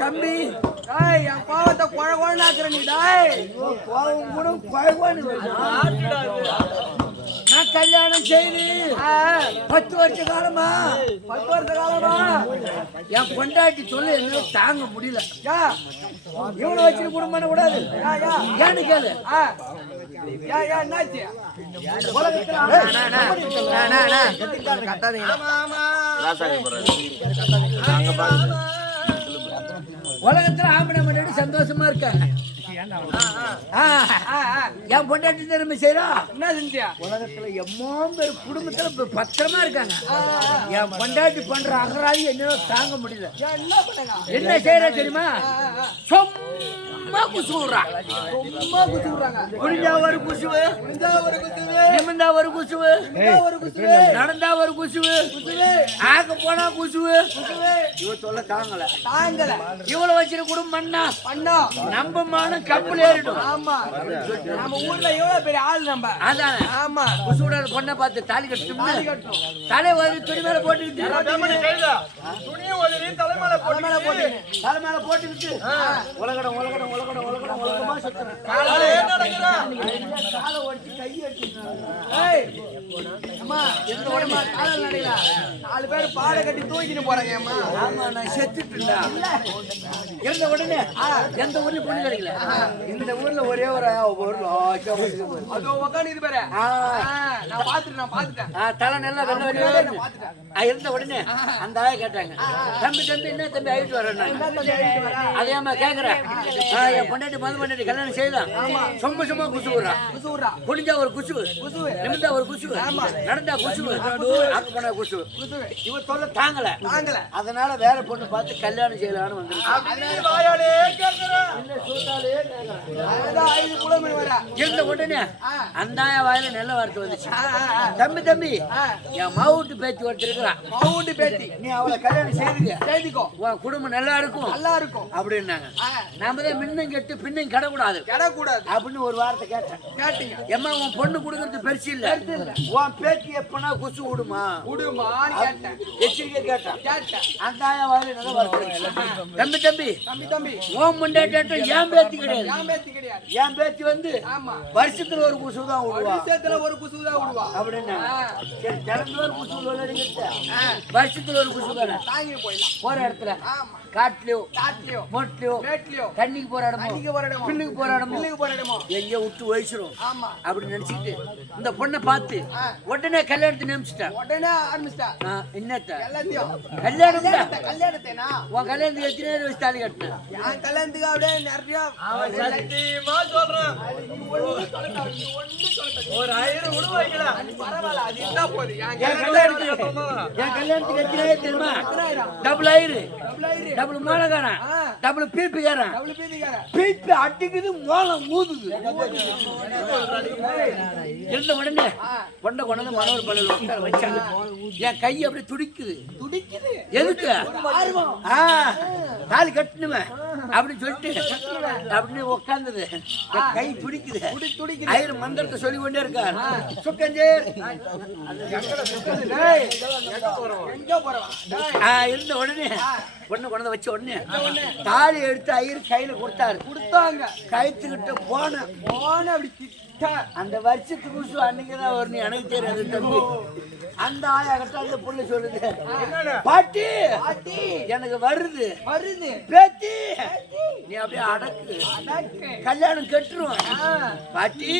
தம்பி என் பாவத்தை குழகுழாக்குற நீ கோவம் கூட குழகுவான்னு நான் கல்யாணம் செய்து 10 வருஷ காலமா என் பொண்டாட்டி சொல்ல என்ன தாங்க முடியல. இவனை வச்சு குடும்பம் கூடாது ஏன்னு கேளு. உலகத்துல ஆம்பளை முன்னாடி சந்தோஷமா இருக்காங்க. என் பொண்டாட்டி திரும்ப செய்யறா என்ன செஞ்சியா? உலகத்துல எம்மோ பேர் குடும்பத்துல பத்திரமா இருக்காங்க. என் பொண்டாட்டி பண்ற அகராதி என்ன தாங்க முடியல. என்ன செய்யற தெரியுமா? சும்மா குசுறாங்க. குடிஞ்சா ஒரு குசுவு, நிமிந்தா ஒரு குசுவு, நடந்தா ஒரு குசுவு, ஆக போனா குசுவு. இவ சொல்ல தாங்கல. இவ்வளவு வச்சிருக்க குடும்பம் பண்ணா நம்ம மானம் கப்பல் ஏறிடும். ஆமா, நம்ம ஊர்ல எவ்வளவு பெரிய ஆள் நம்ம. அதான் ஆமா, குசுவோட பொண்ணை பார்த்து தாலி கட்டணும். தலை ஒரு துணி மேல போட்டுக்கிட்டு தலைமையில போட்டுக்கிட்டு உலகடம் உலகடம் உலகடம் உலகடம் உலகமா சுத்துறேன். காலை ஒடிச்சு கை நாலு பேர் பாட கட்டி தூக்கிட்டு போறாங்க. ஆமா, நான் செத்துட்டா இருந்த உடனே எந்த ஊர்ல பொண்ணு கிடைக்கல. இந்த ஊர்ல ஒரே ஒரு உட்காந்து பாரு. நான் பாத்துட்டேன். தலை நல்லா வெள்ள இருந்த உடனே அந்த ஆய கேட்டாங்க, தம்பி தம்பி என்ன தம்பி ஆயிட்டு வரேன். அதே மாதிரி கேக்குறேன், என் பொண்டாட்டி மது பொண்டாட்டி கல்யாணம் செய்யலாம். சும்மா சும்மா குசுவுறா. குடிஞ்சா ஒரு குசுவு, நிமிந்தா ஒரு குசுவு, நடந்தா குசுவு, அங்க போனா குசுவு. இவ சொல்ல தாங்கல. அதனால வேற பொண்ணு பார்த்து கல்யாணம் செய்யலாம்னு வந்து இருந்த உடனே அந்த வாயில நல்ல வார்த்தை வந்துச்சு. தம்பி தம்பி என் மாவுட்டு பேச்சு ஒருத்தர் இருக்கிறான். மாவுட்டு பேச்சு நீ அவளை கல்யாணம் செய்திக்கோ, உன் குடும்பம் நல்லா இருக்கும் அப்படின்னாங்க. நாம தான் மின்னும் கெட்டு பின்னும் கிடக்கூடாது அப்படின்னு ஒரு வார்த்தை கேட்டீங்க. ஏமா உன் பொண்ணு கொடுக்கறது பெருசு இல்ல, உன் பேச்சு எப்பனா குசு விடுமா எச்சரிக்கை கேட்டான். அந்த வாயில நல்ல வார்த்தை. தம்பி தம்பி உன் முன்னாடி ஏன் பேச்சு கிடையாது. என் பேச்சு வந்து வருஷத்துல ஒரு குசு தான் விடுவா அப்படின்னா வருஷத்துல ஒரு குசு தானே போற இடத்துல காட்டுலயோ மோட்லயோ தண்ணிக்கு போற இடமோ பில்லுக்கு போற இடமோ எங்க விட்டு வயசுரும் அப்படின்னு நினைச்சிட்டு இந்த பொண்ணை பார்த்து உடனே கல்யாணத்தை நியமிச்சுட்டேன். உடனே ஆரம்பிச்சிட்டா என்னத்த கல்யாணம் உன் கல்யாணத்துக்கு எத்தனை வயசு தாலி கட்டினேன். என் கல்யாணத்துக்கு அப்படியே நிறைய சொல்றேன். ஒரு 1000 உருவாக்கலாம் பரவாயில்ல. அது என்ன போகுது என் கல்யாணத்துக்கு எத்தனை தெரியுமா? டபுள் ஆயிரு, டபுள் மோளக்காரன், டபுள் பீப்பிக்காரன். பீப்பி அடிக்குது, மோளம் ஊதுது. இருந்த உடனே கொண்ட கொண்டு மனோர் பள்ளியில் வச்சாங்க. என் கை அப்படியே துடிக்குது. எதுக்கு தாலி கட்டணுமே அப்படின்னு சொல்லிட்டு அப்படின்னு உட்கார்ந்தது. கை துடிக்குது. 1000 மந்திரத்தை சொல்லி கொண்டே இருக்கார். இருந்த உடனே பொண்ணு கொண்டு வச்ச உடனே தாலி எடுத்து ஐயர் கையில கொடுத்தாங்க. கயிற்றுக்கிட்ட போன அப்படி அந்த வருஷத்துக்கு குசு அன்னைக்குதான் வரும். எனக்கு தெரியாது தம்பி. அந்த ஆயா கட்ட அந்த பொண்ணு சொல்லுது, பாட்டி எனக்கு வருது பேத்தி நீ அப்படியே அடக்கு, கல்யாணம் கட்டுருவோம். பாட்டி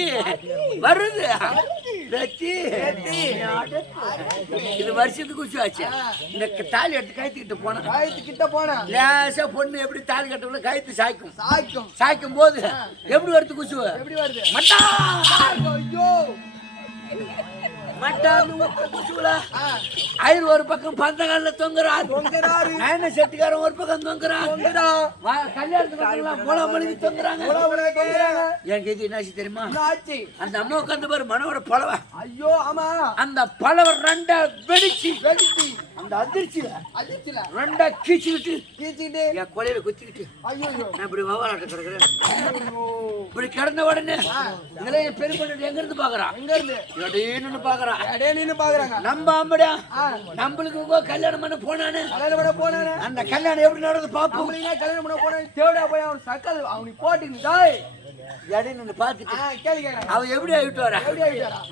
வருது பேத்தி இது வருஷத்துக்கு குசு ஆச்சு. இந்த தாலி எடுத்து கயிற்றுக்கிட்ட போன லேசா பொண்ணு எப்படி தாலி கட்டக்குள்ள கயிற்று சாய்க்கும் போது எப்படி வருது குசு? எப்படி வருது? மட்டா ஐயோ ஐயர் ஒரு பக்கம் பந்தகால தொங்குறாரு. நயன செட்டிக்காரன் ஒரு பக்கம் தொங்குறான். கல்யாணத்துக்கு மூலமொழிக்கு தொங்குறாங்க. எனக்கு இது என்னாச்சு தெரியுமா? அந்த அம்மா உட்காந்து பாரு மனோட பழவ. ஐயோ ஆமா. அந்த பழவ ரெண்டா வெடிச்சு அந்த அதிர்ச்சியில ரெண்டா கீச்சுக்கிட்டு என் கொலையில குத்திக்கிட்டு நான் இப்படி வவாலாட்ட கிடக்குறேன். இப்படி கிடந்த உடனே என் பெருமண்ணு எங்க இருந்து பாக்குறான்? எங்க இருந்து எடையின்னு பாக்குறாங்க. நம்ம ஆம்படியா நம்மளுக்கு கல்யாணம் பண்ண போனானே அந்த கல்யாணம் எப்படி நடந்து பாப்போம். கல்யாணம் பண்ண போன தேவடா போய் அவன் சக்கல் அவனுக்கு போட்டுக்கிட்டு எடையின்னு பாத்துட்டு அவன் எப்படி ஆகிட்டு வர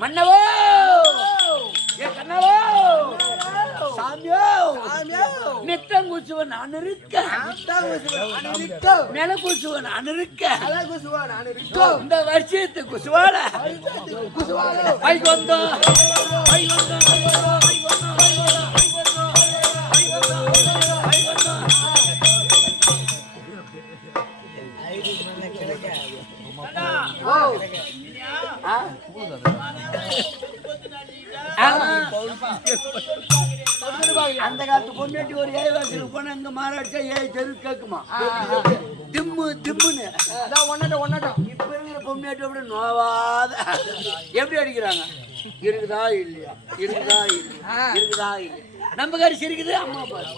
மன்னவோ கண்ணவோ சாமியோ நித்தம் குசுவன் நான் இருக்க நில குசுவன் நான் இருக்க இந்த வருஷத்து குசுவாட ஐகொந்தோ அந்த காலத்து பொண்ணாட்டி ஒரு ஏவாசிக்கு போனா அங்க மாறாடிச்சா தெரு கேக்குமா திம்மு திம்முன்னு இப்ப இருக்கிற பொண்ணாட்டி அப்படி நோவாத எப்படி அடிக்கிறாங்க? இருக்குதா இல்லையா இருக்குதா இல்லையா நம்ம காரி சிரிக்குது அம்மா பாரு.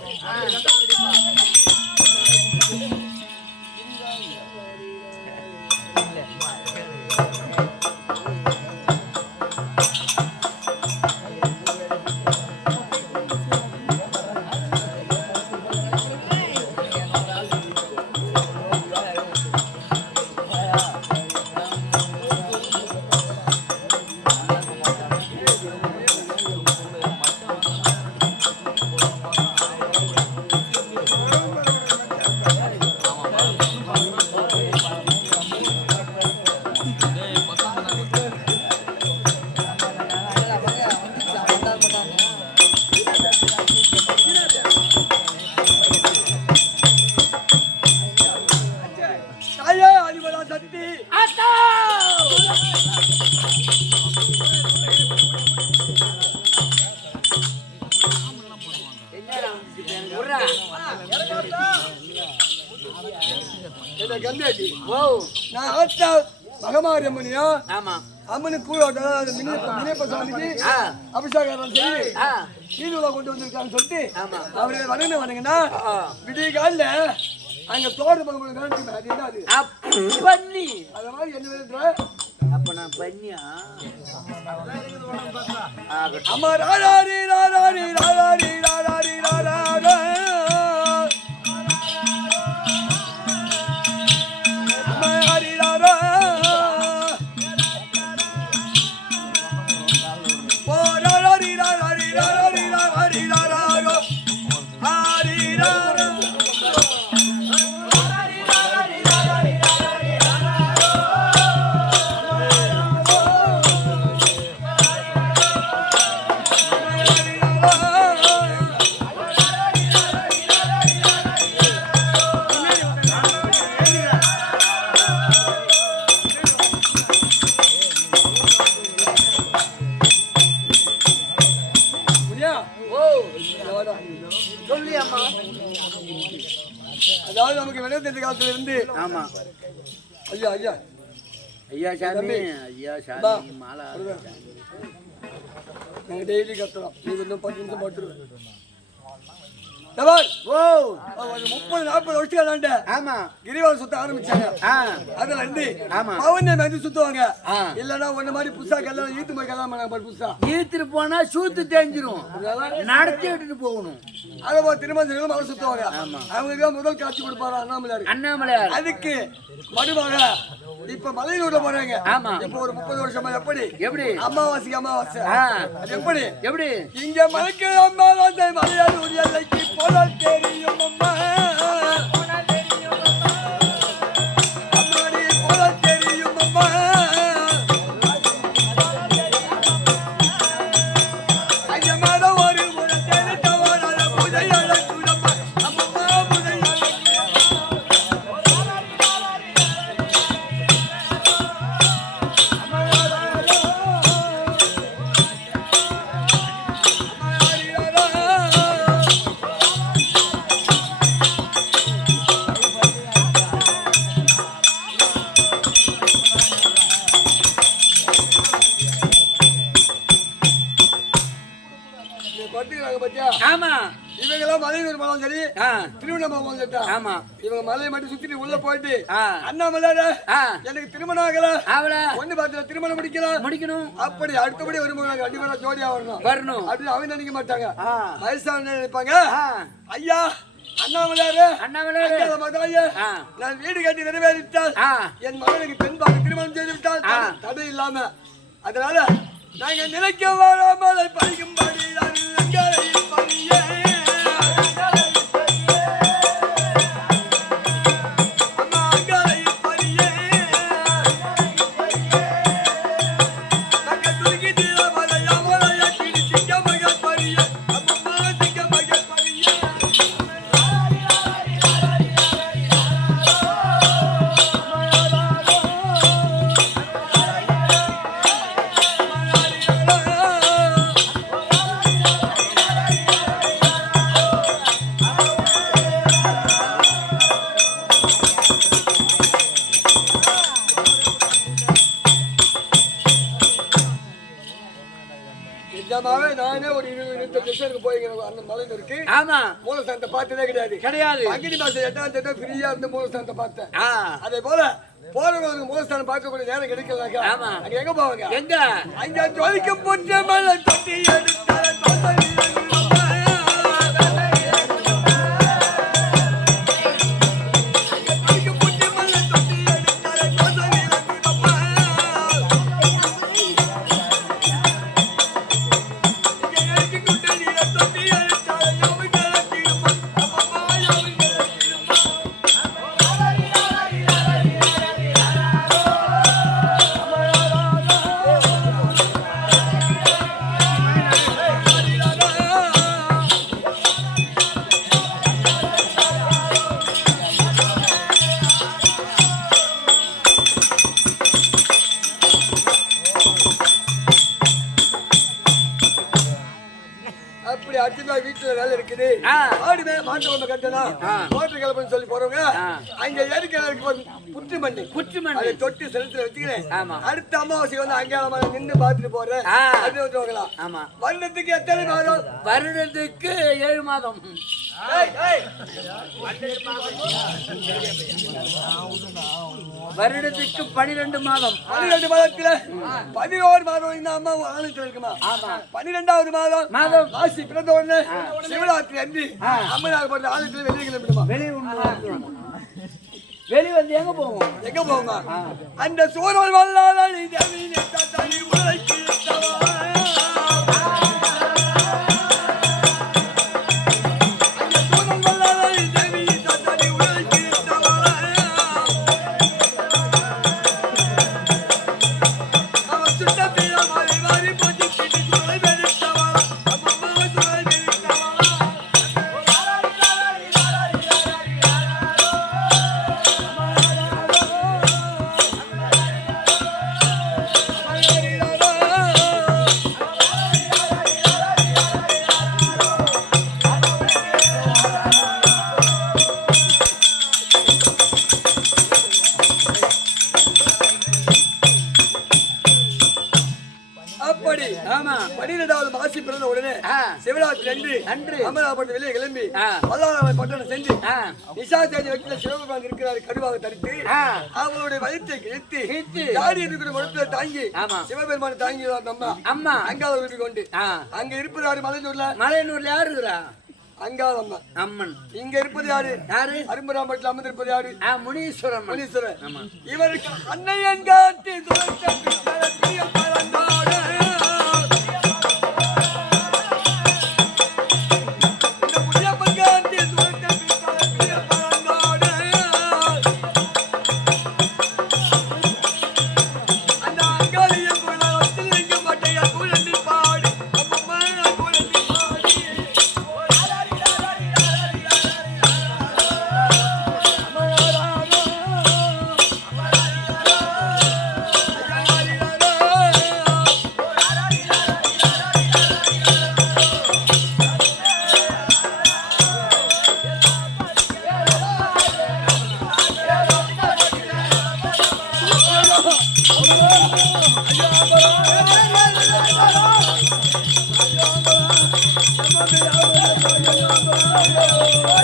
மகமாரி அம்மனியா அம்மனுக்கு அபிஷேகம் கீழூரா கொண்டு வந்திருக்கான்னு சொல்லிட்டு அவரை வணங்கினா விடிய காலில் அங்க தோடு பக்கம் அது மாதிரி என்ன அப்ப நான் பண்ணியா அம்மா ராராரி ராராரி ராராரி ராராரி ராரா அதாவது நமக்கு விட தெரிஞ்ச காலத்துல இருந்து ஆமா ஐயா ஐயா ஐயா சாமி ஐயா சாமி மாலா நாங்க டெய்லி கத்துறோம். நீ இன்னும் 10 நிமிஷம் படுத்துருவேன். 30-40 வருஷம் ஆமா கிரிவலம் சுத்த ஆரம்பிச்சாங்க. அதுல இருந்து பவுன் வந்து சுத்துவாங்க. இல்லன்னா ஒண்ணு மாதிரி புதுசா கல்யாணம் ஈத்து மாதிரி கல்யாணம் பண்ணாங்க. புதுசா ஈத்துட்டு போனா சூத்து தெரிஞ்சிரும், நடத்தி எடுத்துட்டு போகணும். அதை திருமணம் அவர் சுத்துவாங்க. அவங்க முதல் காட்சி கொடுப்பாரு அண்ணாமலையார். அதுக்கு மறுவாங்க இப்ப மலையில போறாங்க. இப்ப ஒரு 30 வருஷமா எப்படி அமாவாசைக்கு அமாவாசை எப்படி எப்படி இங்க மலைக்கு அமாவாசை மலையாள உரியலைக்கு போல தெரியும் அம்மா சரி திருமணம் வந்துட்டா ஆமா இவங்க மலையை மட்டும் சுத்திட்டு உள்ள போயிட்டு அண்ணாமலை எனக்கு திருமணம் ஆகல ஒண்ணு பாத்துல திருமணம் முடிக்கணும் அப்படி அடுத்தபடி வரும்போது கண்டிப்பா ஜோடியா வரணும் அப்படின்னு அவங்க நினைக்க மாட்டாங்க வயசான நினைப்பாங்க ஐயா அண்ணாமலையாரு நான் வீடு கட்டி நிறைவேறிவிட்டால் என் மகனுக்கு பெண் பார்க்க திருமணம் செய்து விட்டால் தடை இல்லாம அதனால நாங்க நினைக்க வராமல் படிக்கும்படி நானே ஒரு 20 போயிருக்கேன் அந்த மலையில இருக்கு மூலஸ்தானத்தை பார்த்ததே கிடையாது அங்கிடி மாசம் 8ஆம் தேதி ஃப்ரீயா இருந்து மூலஸ்தானத்தை பார்த்தேன் அதே போல போறவங்க மூலஸ்தானம் பார்க்கக்கூடிய நேரம் கிடைக்கலக்கா அங்க எங்க போவாங்க அங்க ஜோதிக்க போட்ட மலை தொட்டி எடுத்தால வீட்டுல வேலை இருக்குது ஆடி மேல மாட்டு ஒண்ணு கட்டணும் மோட்டர் கிளப்புன்னு சொல்லி போறவங்க அங்க ஏரிக்கல குற்று மண்ணி அதை தொட்டி செலுத்துல வச்சுக்கிறேன் அடுத்த அமாவாசை வந்து அங்கே நின்று பாத்துட்டு போறேன் அப்படின்னு வந்துருவாங்களா வருடத்துக்கு எத்தனை மாதம் வருடத்துக்கு 7 மாதம் வருடத்துக்கு 12 மாதம் 12 மாதத்துல 11 மாதம் இந்த அம்மா ஆலயத்தில் இருக்குமா 12வது மாதம் மாசி பிறந்த உடனே சிவராத்திரி அன்று அம்மனாக போட்ட ஆலயத்தில் வெளியே கிளம்பிடுமா வெளியே வந்து எங்க போவோம் அந்த சூழல் வல்லாத சிவராத்திரி அன்று அமராபுரத்து வெளியே கிளம்பி பட்டணம் சென்று நிஷா தேதி வக்கீல சிவபெருமான் இருக்கிறார் கருவாக தரித்து அவங்களுடைய வயிற்றை கிழித்து யாரி இருக்கிற மரத்துல தாங்கி சிவபெருமான் தாங்கி அம்மா அங்காள வீட்டுக்கு கொண்டு அங்க இருப்பது மலையனூர்ல யாரு இருக்கிறா அங்காளம்மா அம்மன் இங்க இருப்பது யாரு அரும்பராம்பட்டில் அமர்ந்திருப்பது யாரு முனீஸ்வரன் இவருக்கு அன்னையன் காட்டி Oh,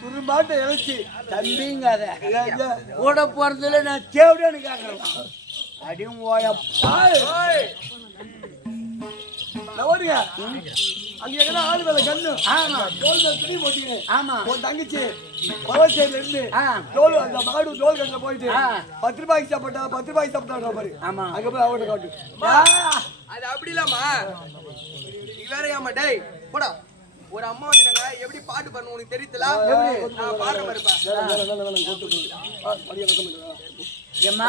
துரும்பாட்ட இழைச்சி தம்பிங்காத கூட போறதுல நான் தேவடன்னு கேட்கறேன். அடியும் ஓயப்பா ஓடுங்க. அங்க எங்கன்னா ஆளு வேலை கண்ணு. ஆமா தோல் துணி போட்டீங்க. ஆமா உன் தங்கச்சி பவசேல இருந்து தோல் அந்த மாடு தோல் கட்டில போயிட்டு 10 ரூபாய்க்கு சாப்பிட்டா 10 ரூபாய்க்கு சாப்பிட்டா பாரு. ஆமா அங்க போய் அவட்ட காட்டு. அது அப்படி இல்லாமா நீ வேற ஏமா டேய் போடா. ஒரு அம்மா வந்துட்டாங்க எப்படி பாட்டு பண்ணு உனக்கு தெரியுதுல? எப்படி நான் பாடுற மாதிரி ஏம்மா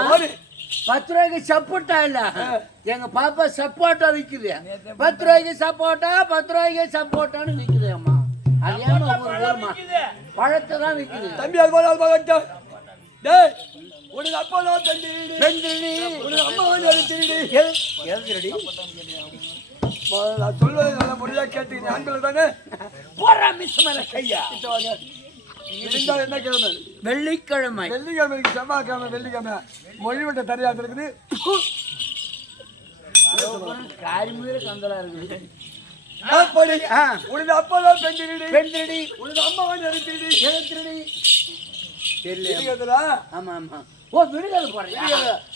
10 ரூபாய்க்கு சப்போட்டா இல்ல எங்க பாப்பா சப்போட்டா விக்குது. 10 ரூபாய்க்கு சப்போட்டா 10 ரூபாய்க்கு சப்போட்டான்னு விக்குது அம்மா. அது ஏமா பழத்தை தான் விக்குது. தம்பி அது போல டேய் உனக்கு அப்பா தான் பெண்டிடி உனக்கு அம்மா வந்து திருடி எதுக்குடி நான் சொல்வதை நல்ல முறையா கேட்டீங்க. ஆண்கள் தானே போறா மிஸ் மேல கையா. என்ன கிழமை? வெள்ளிக்கிழமை. வெள்ளிக்கிழமை செவ்வாய்க்கிழமை வெள்ளிக்கிழமை மொழிவிட்ட தரையா இருக்குது. காரிமுறை கந்தலா இருக்குது. உனது அப்பதான் பெண்டிடி உனது அம்மா வந்து திருடி தெரியல. ஆமா ஆமா. ஓ விடுதலை போறியா?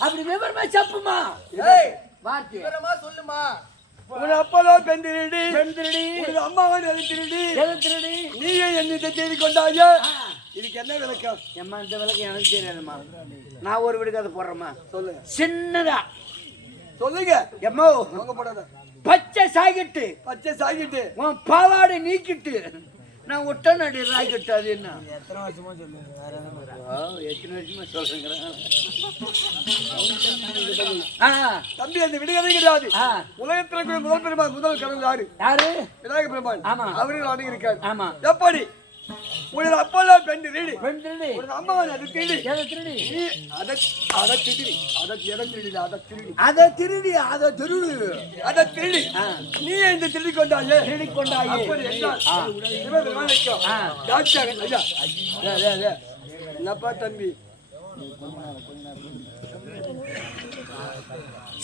அப்படி விவரமா சப்புமா வார்த்தை விவரமா சொல்லுமா. உனது அப்பதான் பெண்டிடி உனது அம்மா வந்து திருடி நீயே என்னை தேடி கொண்டாயா? இதுக்கு என்ன விளக்கம்? எம்மா இந்த விளக்கம் எனக்கு தெரியாதுமா. நான் ஒரு விடுதலை போடுறேம்மா. சொல்லுங்க சின்னதா சொல்லுங்க. எம்மோ அவங்க போடாத பச்சை சாகிட்டு உன் பாவாடை நீக்கிட்டு நான் ஒட்ட நடி ராய்கிட்டு. அது என்ன எத்தனை வருஷமா சொல்றேன் தம்பி. அந்த விடுதலை கிடையாது. உலகத்துல முதல் பெருமாள் முதல் கடவுள் யாரு? விநாயக பெருமாள். ஆமா அவர்கள் அடங்கி இருக்காரு. ஆமா எப்படி உனது அப்பெல்லாம் பெண்டிடி உனது அம்மா அதை திருடி நீ இந்த திருடி கொண்டாயே என்னப்பா தம்பி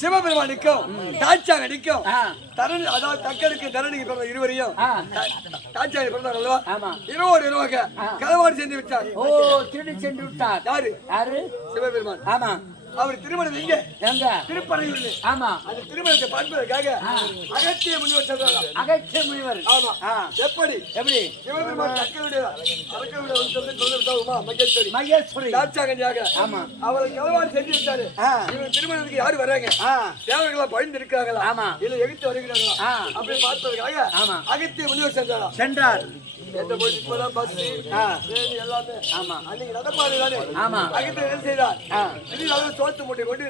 சிவபெருமானுக்கும் தாட்சாக நிற்கும் தரணி, அதாவது தக்கனுக்கு தரணிக்கு பிறந்த இருவரையும் தாட்சாக பிறந்தார் அல்லவா? இருவராக களவாடு சென்று விட்டார். ஓ திருடி சென்று விட்டார். யாரு? சிவபெருமான். ஆமா. அவர் திருமணம் எங்க? திருப்பறையூர்ல. ஆமா. அந்த திருமணத்தை பார்ப்பதற்காக அகத்திய முனிவர் சென்றார். அகத்திய முனிவர். ஆமா. எப்படி சிவபெருமான் தக்கனுடைய அரக்கனுடைய ஒரு சொல்ல விட்டாருமா? மகேஸ்வரி தாட்சாகனியாக. ஆமா. அவரை களவாடு சென்று விட்டாரு. இவங்க திருமணத்துக்கு யாரு வர்றாங்க? தேவர்களா பயந்து இருக்காங்களா இல்ல எகித்து வருகிறாங்களா அப்படி பார்த்ததுக்காக அகத்திய முனிவர் சென்றார். எந்த போய் இப்பதான் பஸ் எல்லாமே. ஆமா. அன்னைக்கு நடப்பாரு தானே. ஆமா. அகத்திய என்ன செய்தார்? திடீர்னு சோத்து மூட்டை கொண்டு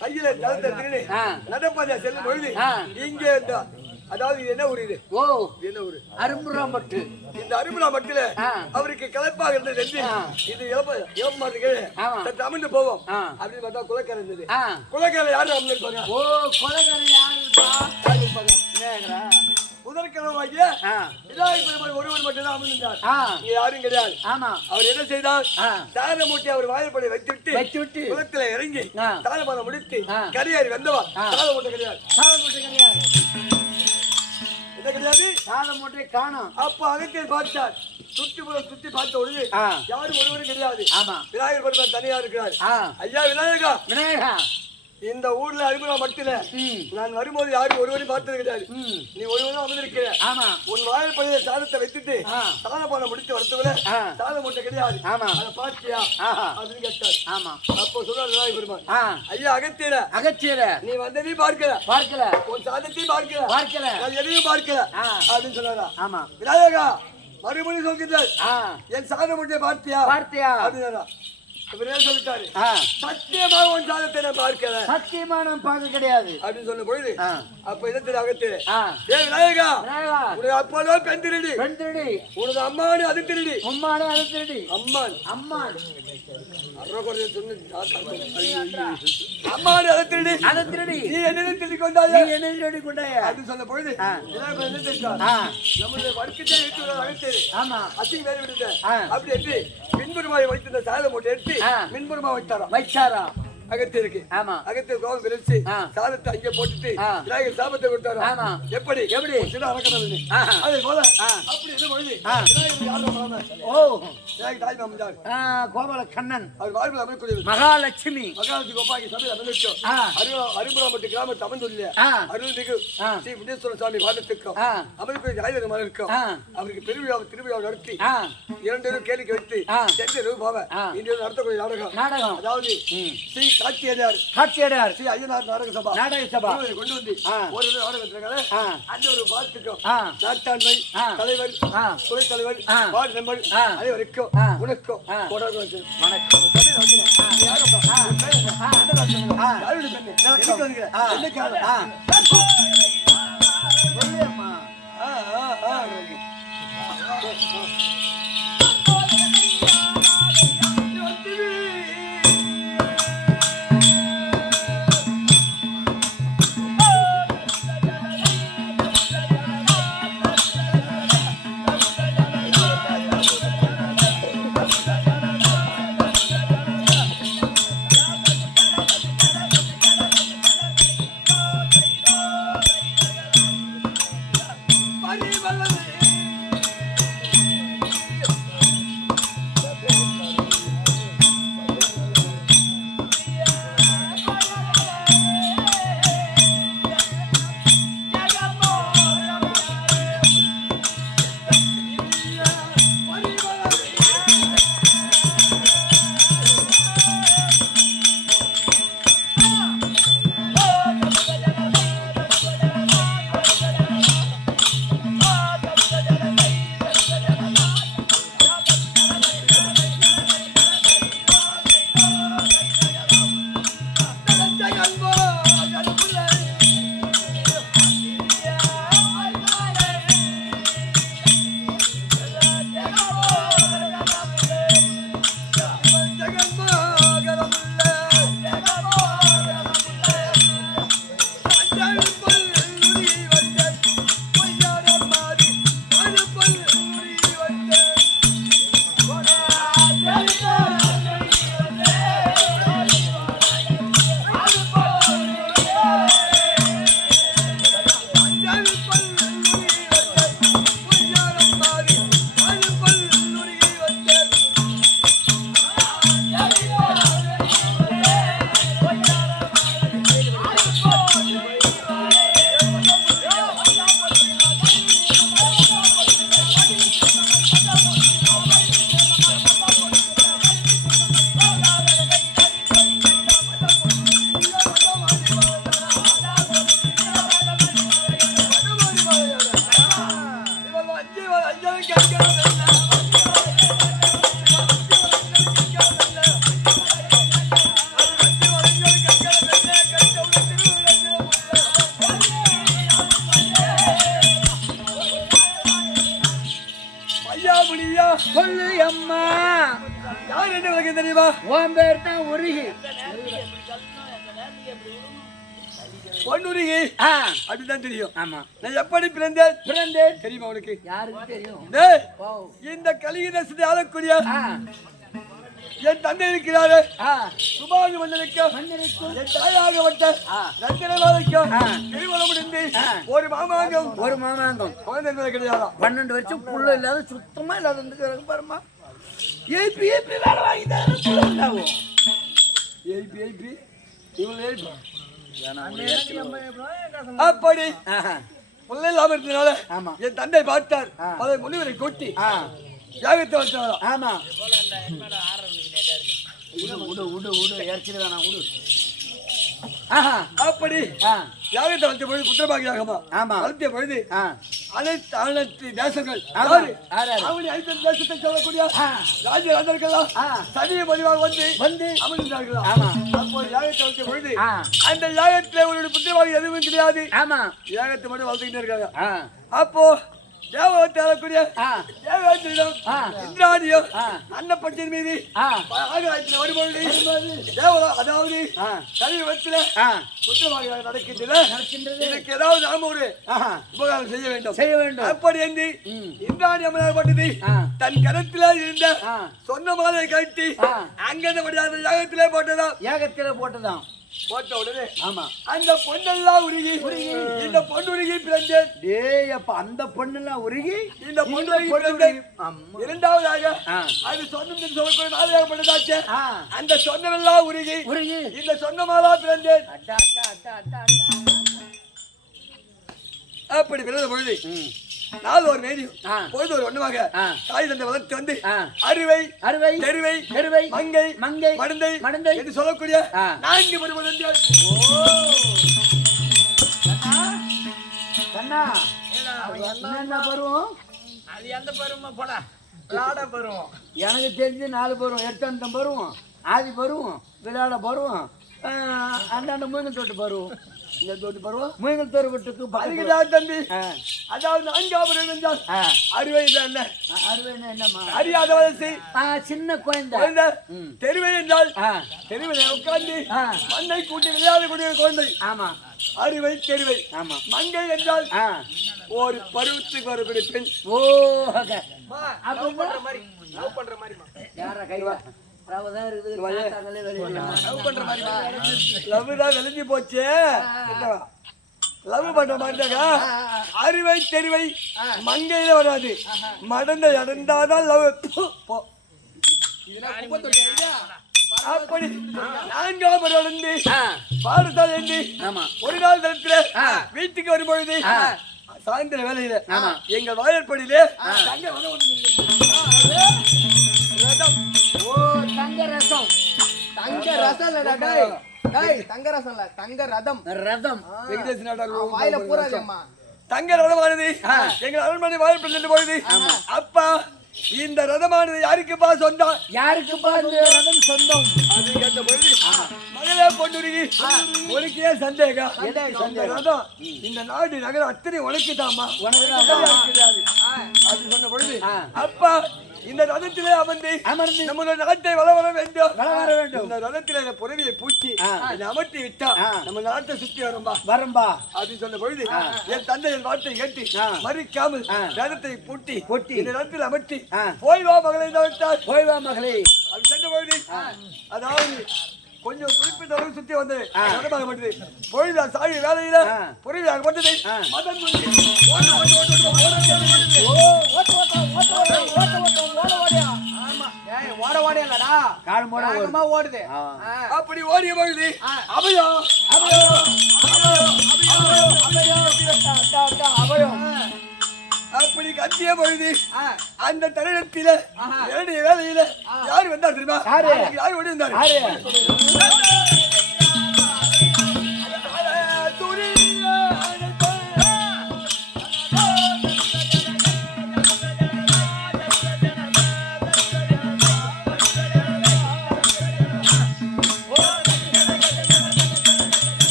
கையில தளத்தை எடுத்துக்கிட்டு நடப்பாதையா செல்லும் பொழுது இங்க இந்த அதாவது இது என்ன ஊர்? இது என்ன ஊரு? அரும்புராம்பட்டு. இந்த அரும்புராம்பட்டுல அவருக்கு கலப்பாக இருந்தது. இது இளமாட்டுக்கு அமிழ்ந்து போவோம் அப்படின்னு பார்த்தா குலக்கரை இருந்தது. குலக்கரை யாரு அமிழ்ந்து இருப்பாங்க? ஓ குலக்கரை யாரு இருப்பா? புது முதல் கடவுளாகிய விநாயகர் பெருமான் ஒருவர் மட்டும்தான் அமர்ந்தார். இங்க யாரும் கிடையாது. அவர் என்ன செய்தார்? சாத மூட்டை அவர் வாயிற்படை வைத்துவிட்டு குளத்துல இறங்கி தாளபானம் முடித்து கரையாறி வந்தவர். சாத மூட்டை கிடையாது. என்ன கிடையாது? சாத மூட்டை காணோம். அப்ப அகத்தியர் பார்த்தார். சுத்தி பார்த்த உடனே யாரும் ஒருவரும் கிடையாது. விநாயகர் பெருமான் தனியா இருக்கிறார். ஐயா விநாயகா, இந்த ஊர்ல அனுபவா மட்டும் நான் வரும்போது யாரும் ஒருவரையும் பார்த்தது கிடையாது. நீ ஒருவரும் அமர்ந்திருக்கிற. உன் வாயிற்படையில சாதத்தை வைத்துட்டு சாதபானம் முடித்து வரத்துக்குள்ள சாதம் மூட்டை கிடையாது. அதை பார்த்தியா அப்படின்னு கேட்டார். அப்போ சொல்றாரு விநாயகர் பெருமான், ஐயா அகத்தியர நீ வந்ததையும் பார்க்கல, உன் சாதத்தையும் பார்க்கல, நான் எதையும் பார்க்கல அப்படின்னு சொன்னாரா. விநாயகா மறுபடியும் சொல்கிறார், என் சாதம் மூட்டையை பார்த்தியா அப்படின்னா சொல்லிட்டாரு. சத்தியமா உன் சாதத்தை நான் பார்க்கல, சத்தியமா நான் பார்க்க கிடையாது அப்படின்னு சொன்ன பொழுது அப்ப இடத்துல அகத்திலே விநாயகா உனது அப்பா பெண் திருடி, உனது அம்மானு அது திருடி, அம்மான் அம்மானு அதை திருடி நீ என்ன திருடி கொண்டாயா அப்படின்னு சொன்ன பொழுது நம்முடைய வர்க்கத்தை அகத்தேரு அசி வேறு விடுங்க அப்படி என்று மின்புறமாய் வைத்திருந்த சாதம் போட்டு எடுத்து மின்புறமா வைச்சாரா அகத்திற்கு. அகத்திற்கு கோபம் விரிச்சு சாதத்தை அங்கே போட்டுட்டு விநாயகர் சாபத்தை கொடுத்தாரா. எப்படி சில அறக்கணும் அதே போல அப்படி என்ன பொழுது தாய் மாமன் கோபால கண்ணன் அவர் வாழ்வில் அமைக்கூடிய மகாலட்சுமி கோபாலி சபையில் அமைந்திருக்கும். அரும்புராம்பட்டு கிராமத்து அமைந்துள்ள அருள்மிகு ஸ்ரீ வினேஸ்வர சுவாமி பாடத்துக்கும் அமைப்பு ஆயுத மரம் இருக்கும். அவருக்கு திருவிழா நடத்தி 2 கேளிக்கை வைத்து சென்று போவ இன்று நடத்தக்கூடிய நாடகம் அதாவது ஸ்ரீ காட்சியடையார் ஸ்ரீ ஐயனார் நாடக சபா கொண்டு வந்து ஒரு நாடகத்திற்காக அந்த ஒரு பாட்டுக்கும் நாட்டாண்மை தலைவர் துணைத் தலைவர் வார்டு மெம்பர் அனைவருக்கும் உனக்கும் சொல்லு அம்மா. யார் என்ன விளக்கு தெரியுமா? உன் பேர் தான் உருகி. பொன்னுருகி அப்படிதான் தெரியும். ஆமா. நான் எப்படி பிறந்தேன் தெரியுமா உனக்கு? யாருக்கு தெரியும்? இந்த கலியுக தேசத்தை ஆளக்கூடிய என் தந்தை இருக்கிறாரு. சுபாகி மன்னனுக்கும் என் தாயாக வந்த ரத்தினவாதிக்கும் திருமணமுடிந்து ஒரு மாமாங்கம் குழந்தை கிடையாது. 12 வருஷம் புள்ள இல்லாத சுத்தமா இல்லாத பாருமா. ஏபி வேலை வாங்கிட்டாரு. ஏபி அப்படி புள்ள இல்லாம இருந்ததுனால என் தந்தை பார்த்தார். அதை முனிவரை கொட்டி யாகத்தை வச்சாரா? ஆமா. அப்படி யாகத்தை வச்ச பொழுது புத்திரபாகியாகமா வளர்த்திய பொழுது அனைத்து தேசங்கள் தேசத்தை சொல்லக்கூடிய ராஜராஜர்கள்லாம் சனிய பதிவாக வந்து அமர்ந்தார்களா? அப்போ யாகத்தை வச்ச பொழுது அந்த யாகத்துல ஒரு புத்திரபாகி எதுவும் கிடையாது. யாகத்தை மட்டும் வளர்த்துக்கிட்டே இருக்காங்க. அப்போ தேவகூடிய இந்திராணியம் அன்னப்பட்டின் மீது வரும்பொழுது அதாவது கலியுகத்தில் புத்திரபாகியாக நடக்கின்றது. இதுக்கு ஏதாவது நாம ஒரு உபகாரம் செய்ய வேண்டும். அப்படி என்று இந்திராணி அம்மனார் பட்டது தன் கரத்தில இருந்த சொன்ன மாலை கட்டி அங்கிருந்த யாகத்திலே போட்டதாம். போட்ட உடனே அந்த பொண்ணெல்லாம் உருகி இந்த பொண்ணுருகி பிறந்தேன். அந்த பொண்ணெல்லாம் உருகி இந்த பொண்ணுருகி பிறந்தேன். இரண்டாவதாக அது சொன்ன சொல்லக்கூடிய மாலையாகப்பட்டதாச்சு. அந்த சொன்னவெல்லாம் உருகி இந்த சொன்னமாலா பிறந்தேன். அப்படி பிறந்த பொழுது நாலு ஒரு மேரியும் பொழுது ஒரு ஒண்ணுமாக தாய் தந்தை வளர்த்து வந்து அறுவை தெருவை மங்கை மடந்தை என்று சொல்லக்கூடிய 4 பருவம். என்ன பருவம்? அது எந்த பருவம்? போட விளையாட பருவம். எனக்கு தெரிஞ்சு 4 பருவம். எட்டாந்தம் பருவம், ஆதி பருவம், விளையாட பருவம், அந்தாண்ட மூங்கல் தோட்டு பருவம். இந்த தோட்டு பருவம் மூங்கல் தோறுபட்டுக்கு தம்பி. அதாவது 4வது என்றால் அறுவை என்ன? அறுவைன்னா என்னமா? அறியாத வயசு சின்ன குழந்தை. தெருவை என்றால் தெருவில் உட்கார்ந்து மண்ணை கூட்டி விளையாடக்கூடிய குழந்தை. ஆமா. அறுவை தெருவை. ஆமா. மங்கை என்றால் ஒரு பருவத்துக்கு வரக்கூடிய பெண். யாரா கைவா விளைஞ்சு போச்சு. லவ் பண்ற மாதிரி அறுவை தெருவை மங்கையில வராது. மடந்தை அடந்தாதான் லவ். அப்படி 4ஆம் நடந்து பாடசாலை ஒரு நாள் தரத்துல வீட்டுக்கு வரும்பொழுது சாயந்திர வேலையில எங்க வாயற்படியிலே தங்க ரதமானது எங்கள் அரண்மனை வாய்ப்பு சென்று பொழுது அப்பா இந்த ரதமானது யாருக்குப்பா சொந்தம்? யாருக்குப்பா இந்த ரதம் சொந்தம்? அது கேட்ட பொழுது மகளே பொண்ணுருகி உனக்கே சந்தேகம்? ரதம் இந்த நாடு நகரம் அத்தனை உனக்குதாமா? அது சொன்ன பொழுது அப்பா இந்த ரதத்திலே அமர்ந்து நம்முடைய நாட்டை வளர வேண்டும். இந்த ரதத்திலே புறவியை பூச்சி அமர்த்தி விட்டா நம்ம நாட்டை சுத்தி வரும்பா அப்படின்னு சொன்ன பொழுது என் தந்தை என் வார்த்தை கேட்டு மறிக்காமல் ரதத்தை பூட்டி இந்த ரதத்தில் அமர்த்தி போய் வா மகளை தவிர்த்தார். போய் வா மகளே அப்படி சென்ற பொழுது அதாவது கொஞ்சம் குறிப்பிட்ட அளவு சுத்தி வந்தது. பொழுது சாய் வேலையில புரியாகப்பட்டது. அப்படி ஓடிய பொழுது அபயம் அப்படி கத்திய பொழுது அந்த தருணத்தில என்னுடைய வேலையில யாரு வந்தா தெரியுமா? யாரு ஓடி வந்தாரு?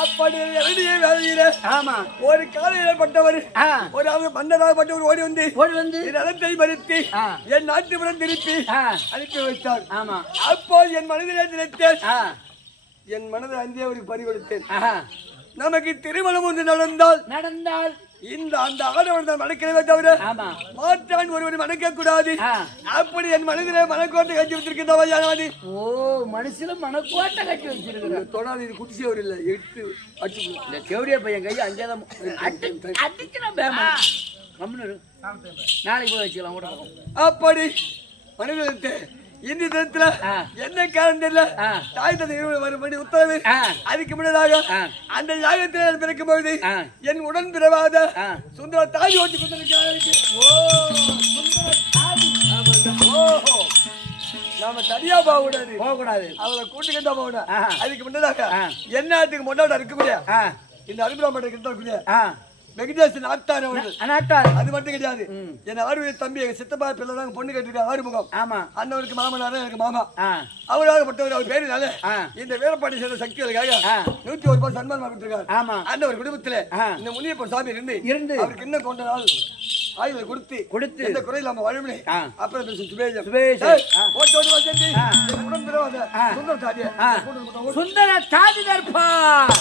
அப்படி இரண்டியே வேலையில ஆமா ஒரு காலையில் பட்டவர் ஒரு அவர் மன்னராகப்பட்டவர் ஓடி வந்து என் நிலத்தை மறித்து என் நாட்டுப்புறம் திருப்பி அனுப்பி வைத்தார். ஆமா அப்போ என் மனதிலே நினைத்தேன், என் மனதை அந்தே அவருக்கு பறிகொடுத்தேன். நமக்கு திருமணம் ஒன்று நடந்தால் இந்த அந்த ஆடவன் தான் மணக்கிறவே தவிர மாற்றான் ஒருவரை மணக்க கூடாது. அப்படி என் மனதிலே மனக்கோட்டை கட்டி வச்சிருக்கிறதா? ஓ மனசுல மனக்கோட்டை கட்டி வச்சிருக்கிற தொடாது. இது குடிசி அவர் இல்ல, 8 அடிச்சு இந்த கேவடியா பையன் கையை அங்கேதான் அடிக்கலாம். நாளைக்கு போய் வச்சுக்கலாம் கூட. அப்படி மனிதத்தை இந்த தினத்துல என்ன காரணம் தெரியல, தாய் தந்தை வரும்படி உத்தரவு. அதுக்கு முன்னதாக அந்த யாகத்தில் பிறக்கும் பொழுது என் உடன் பிறவாத சுந்தர தாய் ஓட்டி நாம தனியா போகக்கூடாது, அவளை கூட்டுக்கிட்டா போகணும். அதுக்கு முன்னதாக என்னத்துக்கு முன்னாடி இருக்க முடியாது. இந்த அருபிராம கிட்ட வெங்கடேசன் நாட்டார் அது மட்டும் கிடையாது. என் ஆறுவய தம்பி எங்க சித்தப்பா பிள்ளை தான் பொண்ணு கேட்டிருக்க ஆறுமுகம். ஆமா அண்ணவருக்கு மாமனார் எனக்கு மாமா. அவராகப்பட்டவர் அவர் பேருனால இந்த வேலைப்பாடு செய்த சக்திகளுக்காக 101 ரூபாய் சன்மானம் கொடுத்திருக்காரு. அண்ணவர் குடும்பத்துல இந்த முனியப்ப சாமி இருந்து அவருக்கு இன்னும் கொண்ட நாள் ஆயுத கொடுத்து எந்த குறையில் நம்ம வழமே. அப்புறம் சுந்தர தாதி தர்பார்